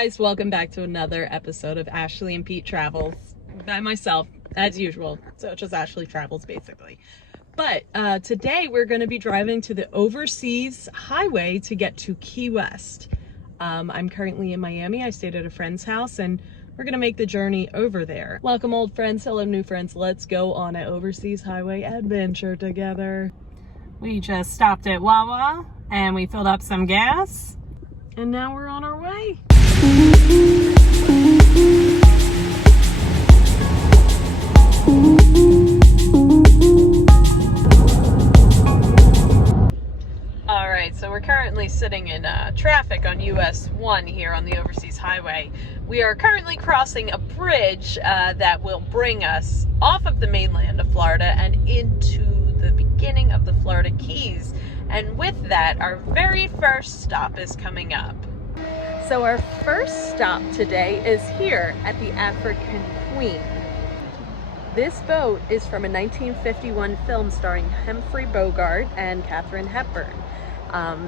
guys, welcome back to another episode of Ashley and Pete Travels by myself, as usual. So just Ashley Travels, basically. But today we're going to be driving to the Overseas Highway to get to Key West. I'm currently in Miami. I stayed at a friend's house and we're going to make the journey over there. Welcome old friends, hello new friends. Let's go on an Overseas Highway adventure together. We just stopped at Wawa and we filled up some gas and now we're on our way. Alright, so we're currently sitting in traffic on US 1 here on the Overseas Highway. We are currently crossing a bridge that will bring us off of the mainland of Florida and into the beginning of the Florida Keys. And with that, our very first stop is coming up. So our first stop today is here at the African Queen. This boat is from a 1951 film starring Humphrey Bogart and Katharine Hepburn.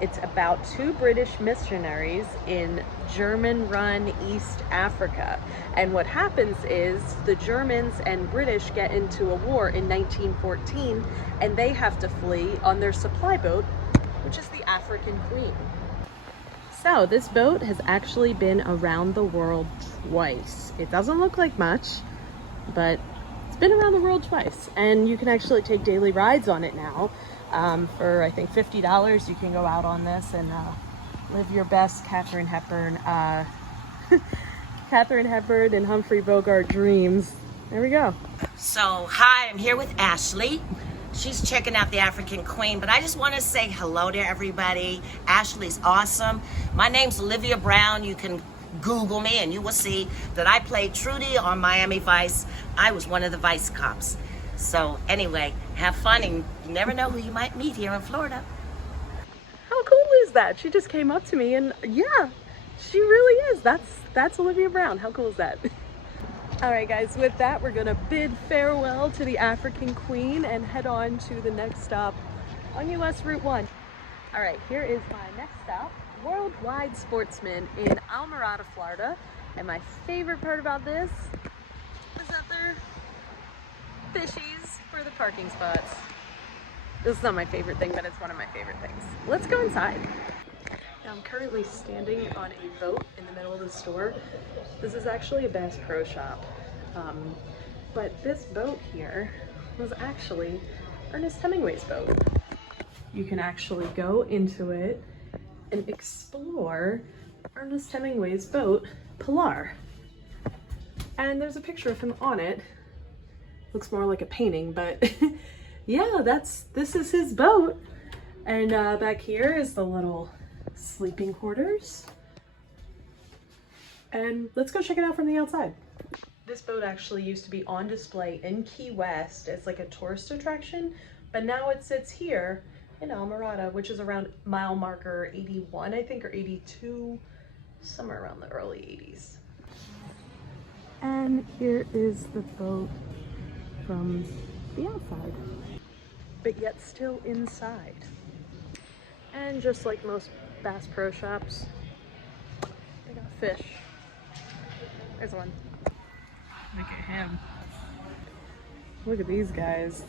It's about two British missionaries in German-run East Africa. And what happens is the Germans and British get into a war in 1914 and they have to flee on their supply boat, which is the African Queen. So this boat has actually been around the world twice. It doesn't look like much, but it's been around the world twice. And you can actually take daily rides on it now. For I think $50, you can go out on this and live your best Katharine Hepburn and Humphrey Bogart dreams. There we go. So, hi, I'm here with Ashley. She's checking out the African Queen, but I just want to say hello to everybody. Ashley's awesome. My name's Olivia Brown. You can Google me and you will see that I played Trudy on Miami Vice. I was one of the Vice cops. So anyway, have fun and you never know who you might meet here in Florida. How cool is that? She just came up to me and yeah, she really is. That's Olivia Brown. How cool is that? All right, guys, with that, we're gonna bid farewell to the African Queen and head on to the next stop on US Route 1. All right, here is my next stop, Worldwide Sportsman in Almirada, Florida. And my favorite part about this is that they're fishies for the parking spots. This is not my favorite thing, but it's one of my favorite things. Let's go inside. Now I'm currently standing on a boat in the middle of the store. This is actually a Bass Pro Shop. But this boat here was actually Ernest Hemingway's boat. You can actually go into it and explore Ernest Hemingway's boat, Pilar. And there's a picture of him on it. Looks more like a painting, but yeah, this is his boat. And back here is the little sleeping quarters. And let's go check it out from the outside. This boat actually used to be on display in Key West as like a tourist attraction, but now it sits here in Almirada, which is around mile marker 81, I think, or 82, somewhere around the early 80s. And here is the boat from the outside, but yet still inside. And just like most Bass Pro Shops, they got fish. There's one. Look at him. Look at these guys.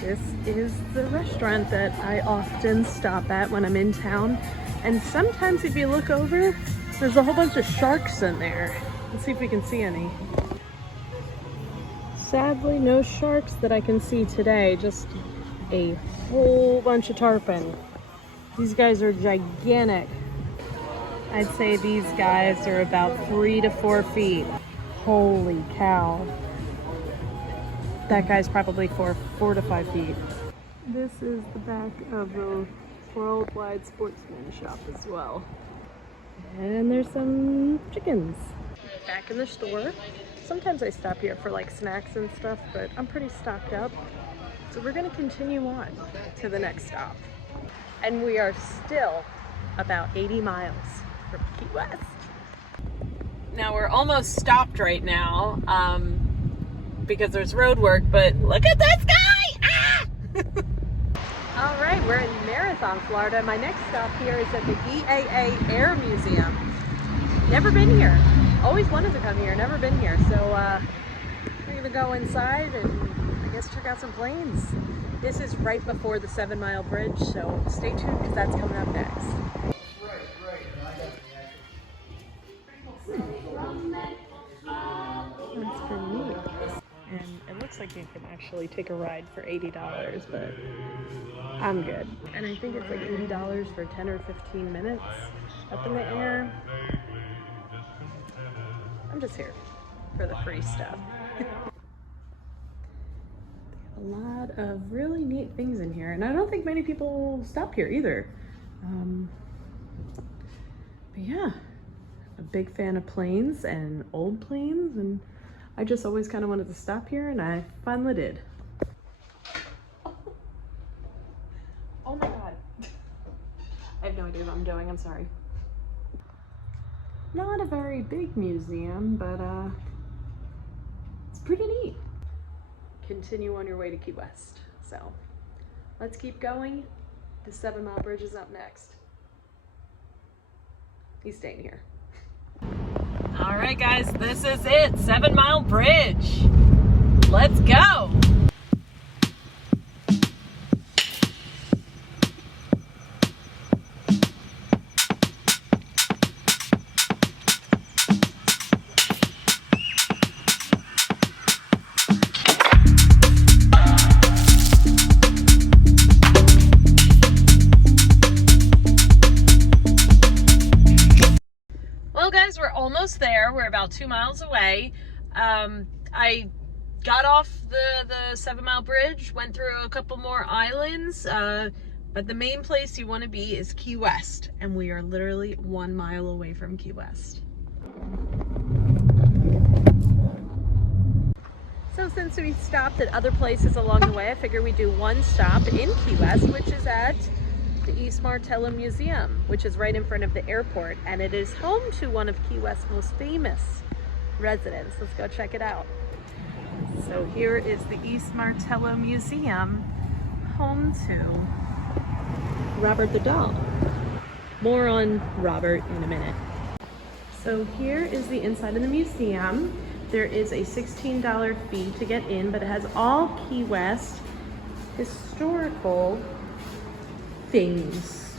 This is the restaurant that I often stop at when I'm in town. And sometimes if you look over, there's a whole bunch of sharks in there. Let's see if we can see any. Sadly, no sharks that I can see today, just a whole bunch of tarpon. These guys are gigantic. I'd say these guys are about 3 to 4 feet. Holy cow. That guy's probably 4 to 5 feet. This is the back of the Worldwide Sportsman shop as well. And there's some chickens. Back in the store. Sometimes I stop here for like snacks and stuff, but I'm pretty stocked up. So we're gonna continue on to the next stop. And we are still about 80 miles from Key West. Now we're almost stopped right now because there's road work, but look at this guy! Ah! All right, we're in Marathon. Tucson, Florida. My next stop here is at the EAA Air Museum. Never been here. Always wanted to come here, never been here. So we're gonna go inside and I guess check out some planes. This is right before the 7 Mile Bridge, so stay tuned because that's coming up next. That's pretty neat. And it looks like you can actually take a ride for $80, but I'm good. And I think it's like $80 for 10 or 15 minutes up in the air. I'm just here for the free stuff. A lot of really neat things in here, and I don't think many people stop here either. But yeah, a big fan of planes and old planes, and I just always kind of wanted to stop here, and I finally did. Oh my god. I have no idea what I'm doing, I'm sorry. Not a very big museum, but it's pretty neat. Continue on your way to Key West. So let's keep going. The 7 Mile Bridge is up next. He's staying here. All right, guys, this is it. 7 Mile Bridge. Let's go. We're almost there. We're about 2 miles away. I got off the 7 Mile Bridge, went through a couple more islands, but the main place you want to be is Key West, and we are literally 1 mile away from Key West. So since we stopped at other places along the way, I figure we do one stop in Key West, which is at the East Martello Museum, which is right in front of the airport, and it is home to one of Key West's most famous residents. Let's go check it out. So here is the East Martello Museum, home to Robert the Doll. More on Robert in a minute. So here is the inside of the museum. There is a $16 fee to get in, but it has all Key West historical things.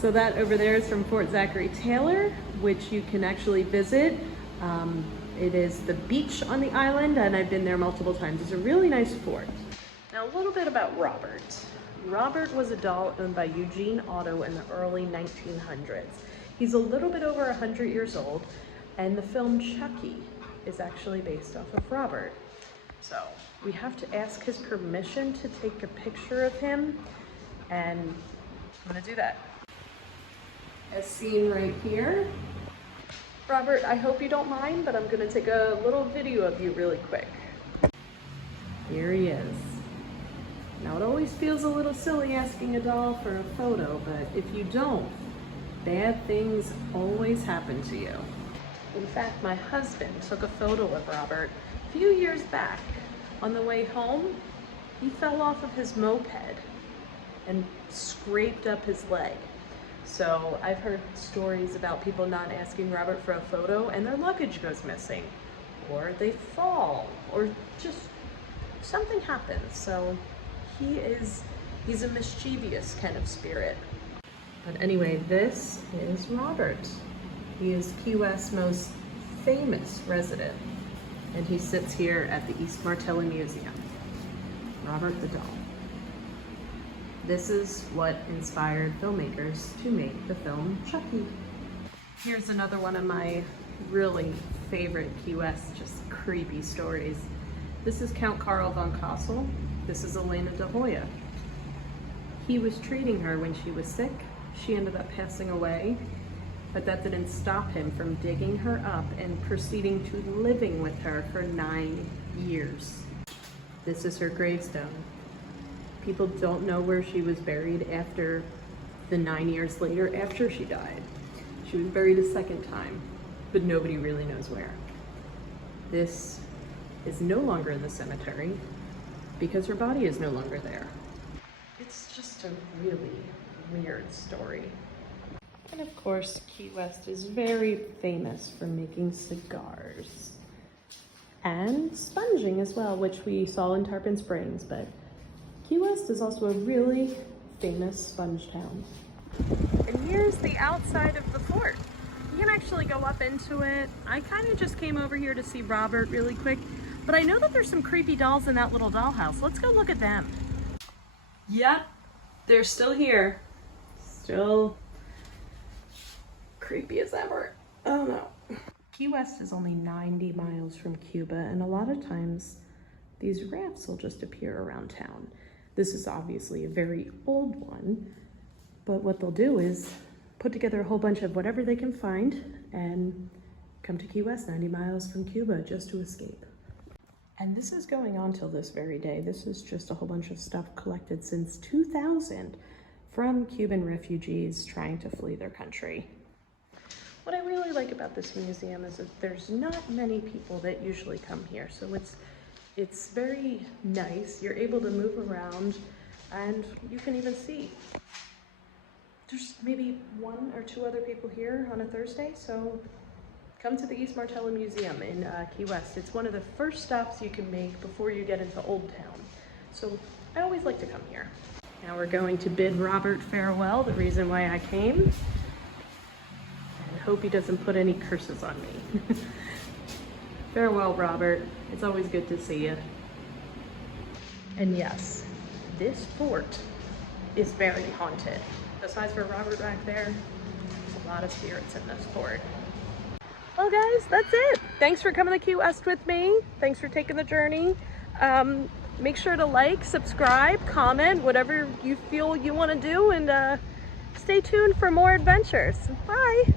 So that over there is from Fort Zachary Taylor, which you can actually visit. It is the beach on the island, and I've been there multiple times. It's a really nice fort. Now a little bit about Robert. Robert was a doll owned by Eugene Otto in the early 1900s. He's a little bit over 100 years old, and the film Chucky is actually based off of Robert. So we have to ask his permission to take a picture of him, and I'm gonna do that. As seen right here. Robert, I hope you don't mind, but I'm gonna take a little video of you really quick. Here he is. Now it always feels a little silly asking a doll for a photo, but if you don't, bad things always happen to you. In fact, my husband took a photo of Robert a few years back. On the way home, he fell off of his moped and scraped up his leg. So I've heard stories about people not asking Robert for a photo and their luggage goes missing, or they fall, or just something happens. So he's a mischievous kind of spirit. But anyway, this is Robert. He is Key West's most famous resident, and he sits here at the East Martello Museum. Robert the Doll. This is what inspired filmmakers to make the film Chucky. Here's another one of my really favorite Key West, just creepy stories. This is Count Carl von Cosel. This is Elena de Hoya. He was treating her when she was sick. She ended up passing away, but that didn't stop him from digging her up and proceeding to living with her for 9 years. This is her gravestone. People don't know where she was buried after the 9 years later after she died. She was buried a second time, but nobody really knows where. This is no longer in the cemetery because her body is no longer there. It's just a really weird story. And of course, Key West is very famous for making cigars. And sponging as well, which we saw in Tarpon Springs, but Key West is also a really famous sponge town. And here's the outside of the fort. You can actually go up into it. I kind of just came over here to see Robert really quick, but I know that there's some creepy dolls in that little dollhouse. Let's go look at them. Yep, they're still here. Still creepy as ever. Oh no. Key West is only 90 miles from Cuba, and a lot of times these rafts will just appear around town. This is obviously a very old one, but what they'll do is put together a whole bunch of whatever they can find and come to Key West, 90 miles from Cuba, just to escape. And this is going on till this very day. This is just a whole bunch of stuff collected since 2000 from Cuban refugees trying to flee their country. What I really like about this museum is that there's not many people that usually come here, so it's very nice. You're able to move around, and you can even see there's maybe 1 or 2 other people here on a Thursday, so come to the East Martello Museum in Key West. It's one of the first stops you can make before you get into Old Town, so I always like to come here. Now we're going to bid Robert farewell, the reason why I came, and hope he doesn't put any curses on me. Farewell, Robert. It's always good to see you. And yes, this fort is very haunted. Besides for Robert back there, there's a lot of spirits in this fort. Well guys, that's it. Thanks for coming to Key West with me. Thanks for taking the journey. Make sure to like, subscribe, comment, whatever you feel you want to do, and stay tuned for more adventures. Bye.